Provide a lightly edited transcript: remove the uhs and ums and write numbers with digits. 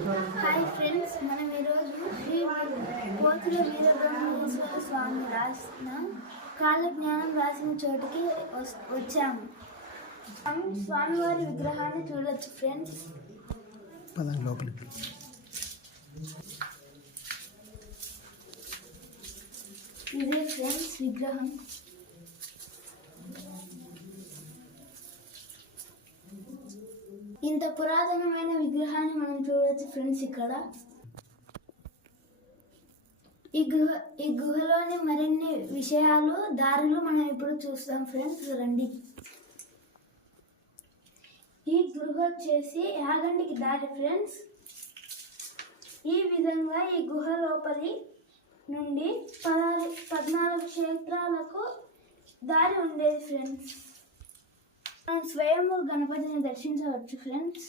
Hi friends, మనం ఈరోజు శ్రీ పోతుల వీరబ్రహ్మేశ్వర స్వామి రాసిన కాలజ్ఞానం రాసిన చోటుకి వచ్చాము. స్వామివారి విగ్రహాన్ని చూడొచ్చు ఫ్రెండ్స్. లోపలికి ఇదే ఫ్రెండ్స్ విగ్రహం. ఇంత పురాతనమైన విగ్రహాన్ని మనం చూడవచ్చు ఫ్రెండ్స్. ఇక్కడ ఈ గుహలోని మరిన్ని విషయాలు దారులు మనం ఇప్పుడు చూస్తాం ఫ్రెండ్స్. రండి. ఈ గుహ వచ్చేసి యాగంటికి దారి ఫ్రెండ్స్. ఈ విధంగా ఈ గుహ లోపలి నుండి 14 క్షేత్రాలకు దారి ఉండేది ఫ్రెండ్స్. మనం స్వయంభూ గణపతిని దర్శించవచ్చు ఫ్రెండ్స్.